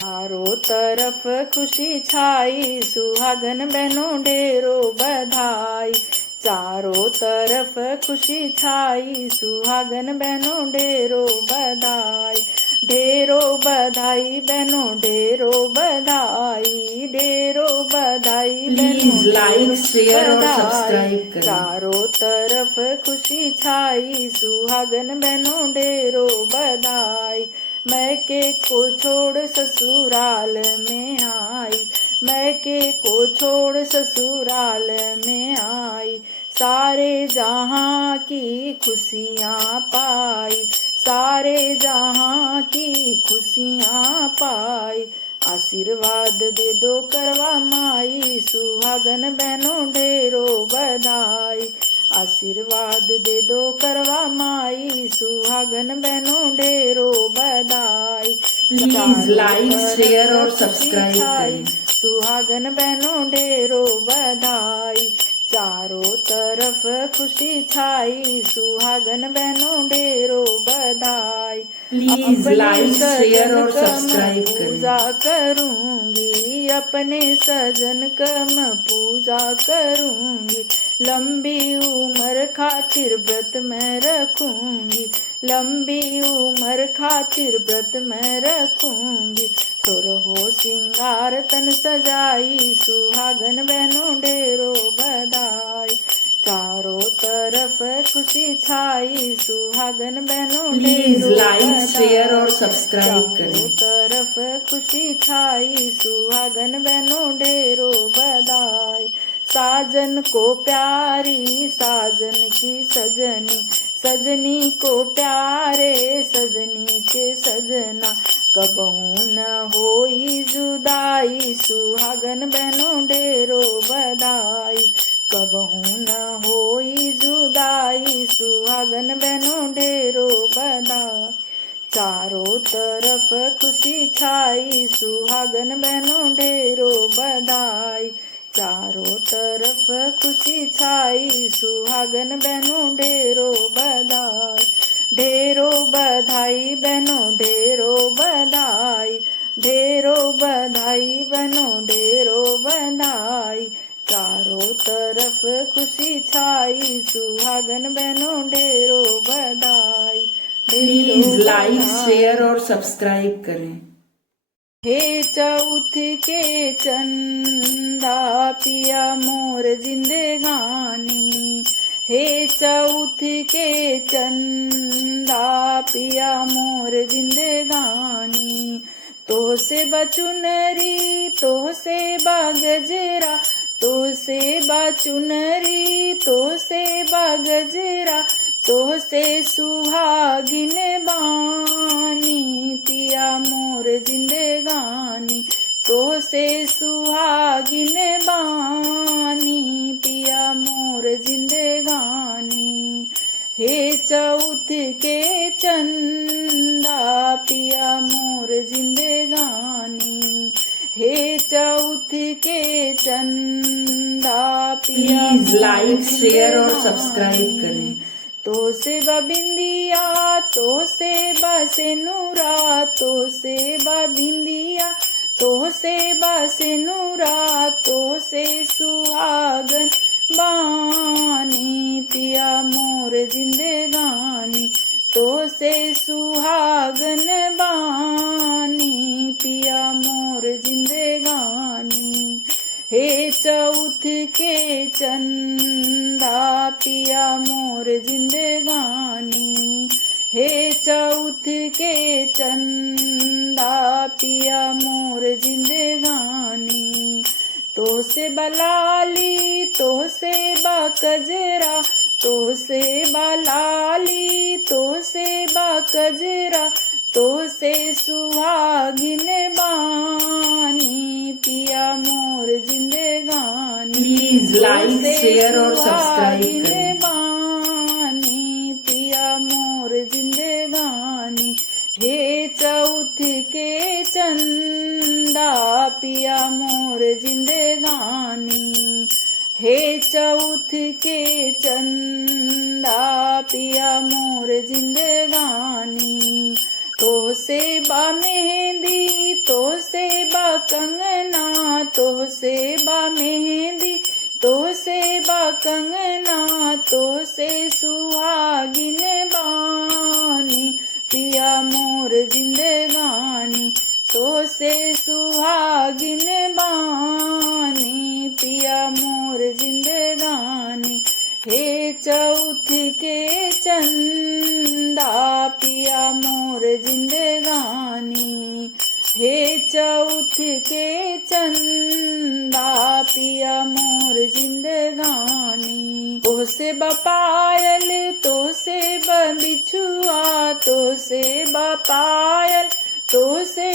चारों तरफ खुशी छाई, सुहागन बहनों ढेरों बधाई। चारों तरफ खुशी छाई, सुहागन बहनों ढेरों बधाई। ढेरों बधाई बहनों ढेरों बधाई, ढेरों बधाई प्लीज लाइक शेयर और बधाई। सब्सक्राइब करें। चारों तरफ खुशी छाई, सुहागन बहनों ढेरों बधाई। मैके को छोड़ ससुराल में आई, मैके को छोड़ ससुराल में आई। सारे जहां की खुशियां पाई, सारे जहां की खुशियां पाई। आशीर्वाद दे दो करवा माई, सुहागन बहनों ढेरों बधाई। आशीर्वाद दे दो करवा माई, सुहागन बहनों ढेरों बधाई। प्लीज लाइक शेयर और सब्सक्राइब करें। सुहागन बहनों ढेरों बधाई। चारों तरफ खुशी छाई, सुहागन बहनों ढेरों बधाई। प्लीज लाइक शेयर और सब्सक्राइब करें। पूजा करूंगी, अपने सजन कम पूजा करूंगी। लंबी उम्र खातिर व्रत मैं रखूंगी, लंबी उम्र खातिर व्रत मैं रखूंगी। सोरहो सिंगार तन सजाई, सुहागन बहनों ढेरों बधाई। चारों तरफ खुशी छाई, सुहागन बहनों प्लीज ढेरों लाइक शेयर और बधाई। सब्सक्राइब करें। चारों तरफ खुशी छाई, सुहागन बहनों ढेरों बधाई। साजन को प्यारी साजन की सजनी, सजनी को प्यारे सजनी के सजना। कबहू न होई जुदाई, सुहागन बहनों ढेरों बधाई। कबहू न होई जुदाई, सुहागन बहनों ढेरों बधाई। चारों तरफ खुशी छाई, सुहागन बहनों ढेरों बधाई। चारों तरफ खुशी छाई, सुहागन बहनों ढेरों बधाई। ढेरों बधाई बहनों ढेरों बधाई, ढेरों बधाई बहनों ढेरों बधाई। चारों तरफ खुशी छाई, सुहागन बहनों ढेरों बधाई। प्लीज लाइक शेयर और सब्सक्राइब करें। हे चौथ के चंदा पिया मोर जिंदगानी, हे चौथ के चंदा पिया मोर जिंदगानी। तो से बचुनरी तो से बागजरा, तो से बाचुनरी तो से बागजरा। तो से सुहागिन बानी पिया मोर जिंदगानी। तो से सुहागिन बानी पिया मोर जिंदगानी। हे चौथ के चंदा पिया मोर जिंदगानी, हे चौथ के चंदा पिया। प्लीज लाइक शेयर और सब्सक्राइब करें। तो से बिंदिया तो से सेनुरा, तो से बिंदिया तो से सेनुरा। तो से सुहागन बानी पिया मोर जिंदगानी। तो से सुहागन बानी पिया मोर जिंदगानी। हे चौथ के चंदा पिया मोर जिंदगानी, हे चौथ के चंदा पिया मोर जिंदगानी। तो से बलाली तो से बाकजरा, तो से बलाली तो से बाकजरा। तो से सुहागिन बानी पिया मोर जिंदगानी। प्लीज लाइक शेयर और सब्सक्राइब करें। बानी पिया मोर जिंदगानी। हे चौथ के चंदा पिया मोर जिंदगानी, हे चौथ के चंदा पिया मोर जिंदगानी। तो से बा मेहंदी तो से बा कंगना तो से बा मेहंदी तो से बा कंगना तो से सुहागिन बानी पिया मोर जिंदगानी तो से सुहागिन बानी पिया मोर जिंदगानी हे चौथ के चंदा पिया मोर जिंदगानी हे चौथ के चंदा पिया मोर जिंदगानी तो से बपायल तो से बिछुआ तो से बपायल तो से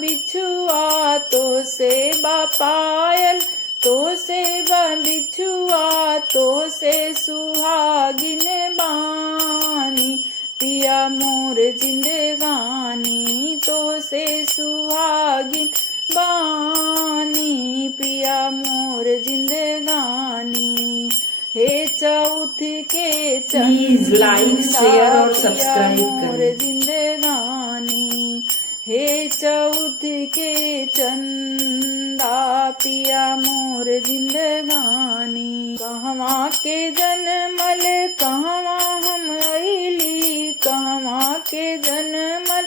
बिछुआ तो से पायल तो से बिछुआ तो से सुहागिन बानी पिया मोर जिंदगानी तो से सुहागिन बानी पिया मोर जिंदगानी हे चौथ के Please like, share और subscribe मोर करें। जिंदगानी हे चौथ के चंदा पिया मोर जिंदगानी कहवा के जनमल कहवा हम अइली कहवा के जनमल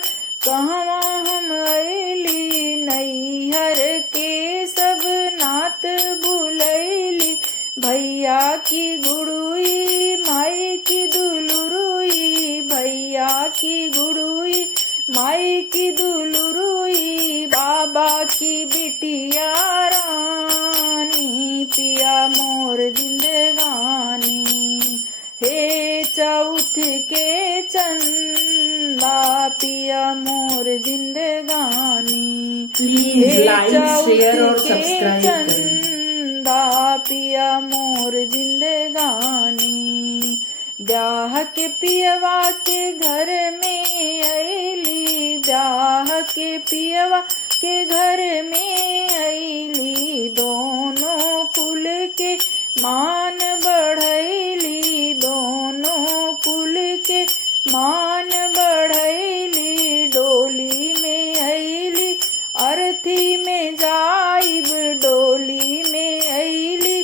कहवा हम अइली नैहर के सब नात भुलैली भैया की गुड़ुई माई की दुलुरुई भैया की गुड़ुई माई की दुलुरुई बाबा की बिटिया रानी पिया मोर जिंदगानी हे चौथ के चंदा पिया मोर जिंदगानी Please like, share और चौथ के subscribe करें। चंदा पिया मोर जिंदगानी ब्याह के पियवा के घर में अइली ब्याह के पियवा के घर में अइली दोनों कुल के मान बढ़ैली दोनों कुल के मान बढ़ैली डोली में अइली अर्थी में जाइब डोली में अइली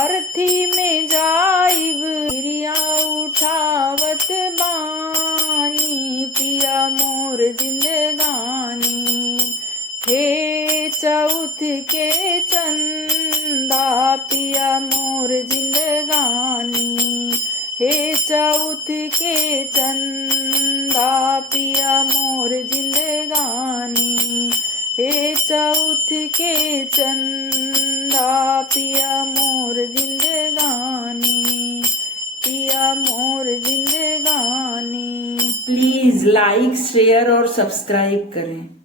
अर्थी में जाइब गिरिया उठावत बानी पिया मोर जिंदगानी हे चौथ के चंदा पिया मोर जिंदगानी हे चौथ के चंदा पिया मोर जिंदगानी हे चौथ के चंदा पिया मोर जिंदगानी पिया मोर जिंदगानी प्लीज लाइक शेयर और सब्सक्राइब करें।